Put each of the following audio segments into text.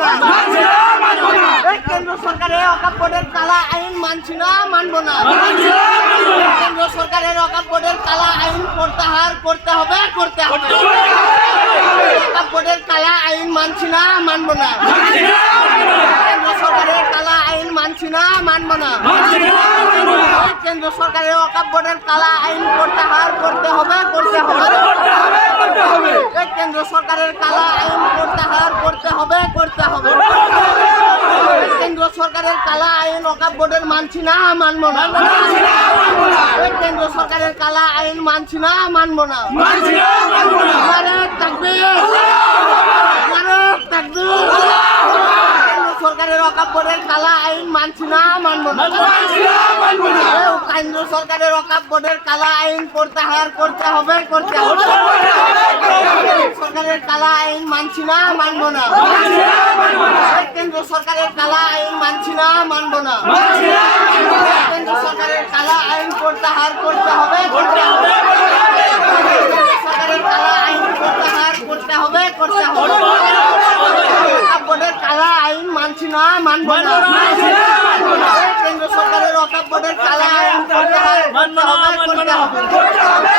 না। কেন্দ্র সরকারের ওয়াকফ বোর্ডের কালা আইন মানছি না, মানব না। কেন্দ্র সরকারের ওয়াকফ বোর্ডের কালা আইন প্রত্যাহার করতে হবে, করতে হবে। ওয়াকফ বোর্ডের কালা আইন মানছি না, মানব না। কেন্দ্র সরকারের কালা আইন মানছি না, মানব না। কেন্দ্র সরকারের ওয়াকফ বোর্ডের কালা আইন প্রত্যাহার করতে হবে, করতে হবে। কেন্দ্র সরকারের কালা আইন প্রত্যাহার করতে হবে, করতে হবে। কেন্দ্র সরকারের কালা আইন ওয়াকফ বোর্ডের মানছি না, মানব না। কেন্দ্র সরকারের কালা আইন মানছি না, মানব না। নারে তাকবীর, নারে তাকবীর। সরকারের ওয়াকফ বোর্ডের কালা আইন মানছি না, মানব না। কেন্দ্র সরকারের ওয়াকফ বোর্ডের কালা আইন প্রত্যাহার করতে হবে, করতে হবে। সরকারের কালা আইন মানছি না, মানব না। কেন্দ্র সরকারের কালা আইন মানছি না, মানব না। কেন্দ্র সরকারের কালা আইন প্রত্যাহার করতে হবে, করতে হবে। সরকারের কালা আইন প্রত্যাহার করতে হবে, করতে হবে। ওয়াকফ বোর্ডের কালা আইন মানছি না, মানব না। কেন্দ্র সরকারের ওয়াকফ বোর্ডের কালা আইন প্রত্যাহার করতে হবে, করতে হবে।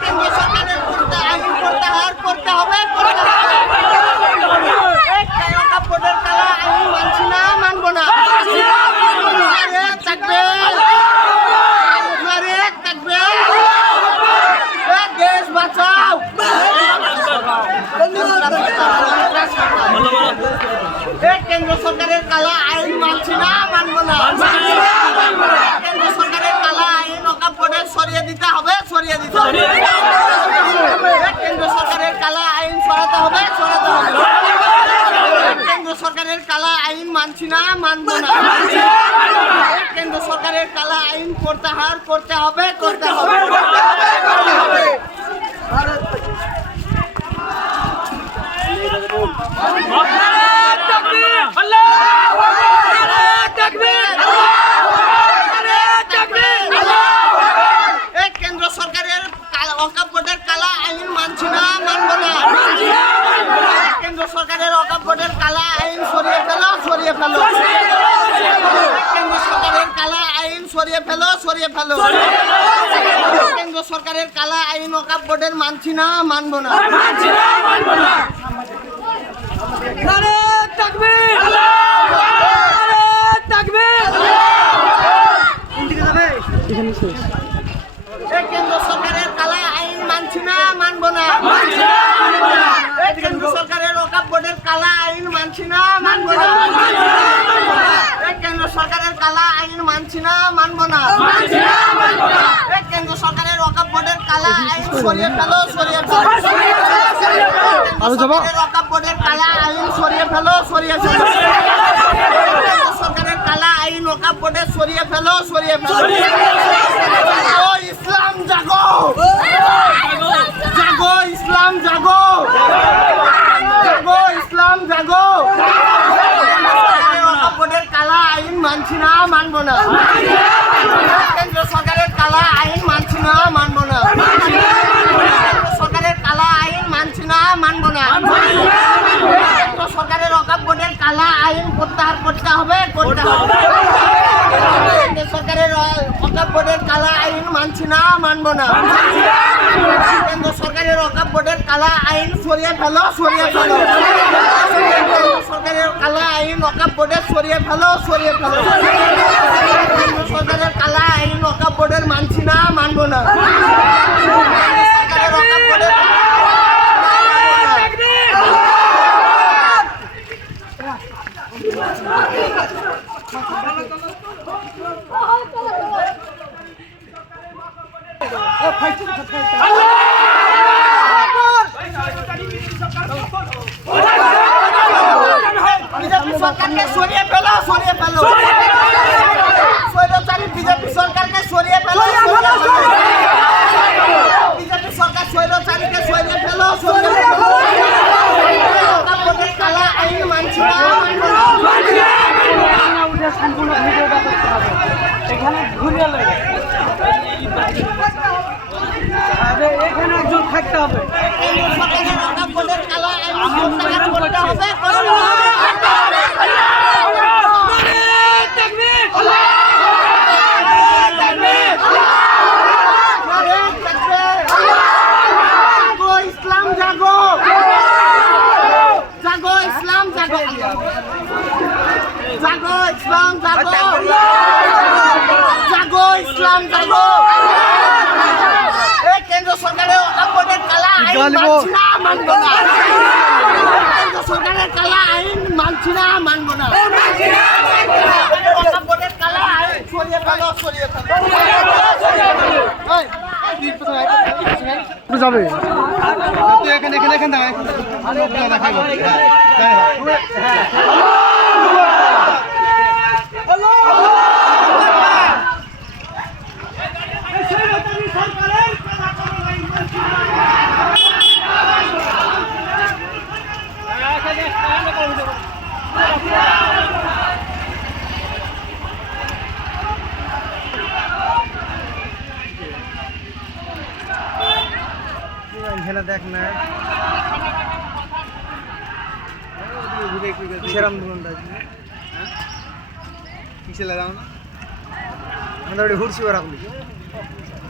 কেন্দ্র সরকারের আইন প্রত্যাহার করতে হবে, করতে হবে। ওয়াকফ বোর্ডের কালা আইন মানছি না, মানব না। দেশ বাঁচাও। কেন্দ্র সরকারের কালা আইন মানছি না, মানব না। কেন্দ্র সরকারের কালা আইন ওয়াকফ বোর্ডে সরিয়ে দিতে হবে, সরিয়ে দিতে হবে। কেন্দ্র সরকারের কালা আইন সরাতে হবে, সরাতে হবে। কেন্দ্র সরকারের কালা আইন মানছি না, মানব না। কেন্দ্র সরকারের কালা আইন প্রত্যাহার করতে হবে, করতে হবে। কেন্দ্র সরকারের ওয়াকফ বোর্ডের কালা আইন মানছি না, মানব না। কেন্দ্র সরকারের ওয়াকফ বোর্ডের কালা আইন সরিয়ে ফেলো, সরিয়ে ফেলো। কেন্দ্র সরকারের কালা আইন সরিয়ে ফেলো, সরিয়ে ফেলো। কেন্দ্র সরকারের কালা আইন ওয়াকফ বোর্ডের মানছি না, মানব না। নারে তাকবীর, নারে তাকবীর। কেন্দ্র সরকারের কালা আইন মানছি না, মানব না। কেন্দ্র সরকারের ওয়াকফ বোর্ডের কালা আইন মানছি না, মানব না। কেন্দ্র সরকারের কালা আইন মানছি না, মানব না। কেন্দ্র সরকারের ওয়াকফ বোর্ডের কালা আইন সরিয়ে ফেলো, সরিয়ে ফেলো। ওয়াকফ বোর্ডের কালা আইন সরিয়ে ফেলো, সরিয়ে ফেলো। কেন্দ্র সরকারের কালা আইন ওয়াকফ বোর্ডে সরিয়ে ফেলো, সরিয়ে ফেলো। জাগো ইসলাম, জাগো, জাগো ইসলাম, জাগো, জাগো ইসলাম, জাগো। ওয়াকফ বোর্ডের কালা আইন মানছি না, মানব না। কেন্দ্র সরকারের কালা আইন মানছি না, মানব না। কেন্দ্র সরকারের কালা আইন মানছি না, মানব না। কেন্দ্র সরকারের ওয়াকফ বোর্ডের কালা আইন প্রত্যাহার করতে হবে, করতে হবে। কেন্দ্র সরকারের ওয়াকফ বোর্ডের কালা আইন মানছি না, মানব না। কেন্দ্র সরকারের ওয়াকফ বোর্ডের কালা আইন সরিয়ে ফেলো, সরিয়ে ফেলো। কেন্দ্র সরকারের কালা আইন ওয়াকফ বোর্ডে সরিয়ে ফেলো, সরিয়ে ফেলো। কেন্দ্র সরকারের কালা আইন ওয়াকফ বোর্ডের মানছি না, মানব না। সরকারের ওয়াকফ বোর্ডের সরকারকে সরিয়ে ফেলো, সরিয়ে ফেলো। স্বৈরাচারী বিজেপি সরকারকে সরিয়ে ফেলো, বিজেপি সরকার স্বৈরাচারীকে সরিয়ে ফেলো, সরিয়ে ফেলো। ওয়াকফ বোর্ডের কালা আইন মানছি না, সম্পূর্ণ ভিডিওটা করতে হবে। এখানে ঘুরে কেন্দ্র সরকারের অকাপনের কালা আইন প্রত্যাহার করতে হবে, করতে হবে। জাগো ইসলাম জাগো, জাগো ইসলাম জাগো, জাগো ইসলাম জাগো, জাগো ইসলাম জাগো। এই কেন্দ্র সরকারের অকাপনের কালা আইন মানছি না, মানব না। কেন্দ্র সরকারের কালা আইন মানছি না, মানব না। অকাপনের কালা আইন সরিয়ে ফেলো, সরিয়ে ফেলো। যাবে এখানে এখানে এখানে দেখাবো এখানে দেখ না কিসের আন্দোলনটা কিসে লাগাও না আমরা ঘুরছি ওরা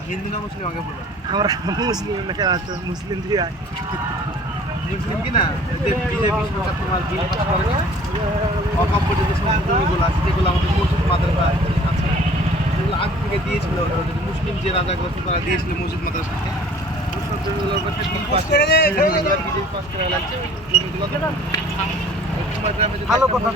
হিন্দু না মুসলিম আগে বলো আমরা মুসলিম দেখা আছে মুসলিম দিয়ে মুসলিম কি না বিজেপি সরকার তোমার বিল পাস করে অকম্পিটিভ জমিগুলো আছে যেগুলো আমাদের মসজিদ মাদ্রাসা আছে যেগুলো আগে থেকে দিয়েছিল মুসলিম যে রাজাগুলো তারা দিয়েছিল মসজিদ মাদ্রাসাকে ভালো কথা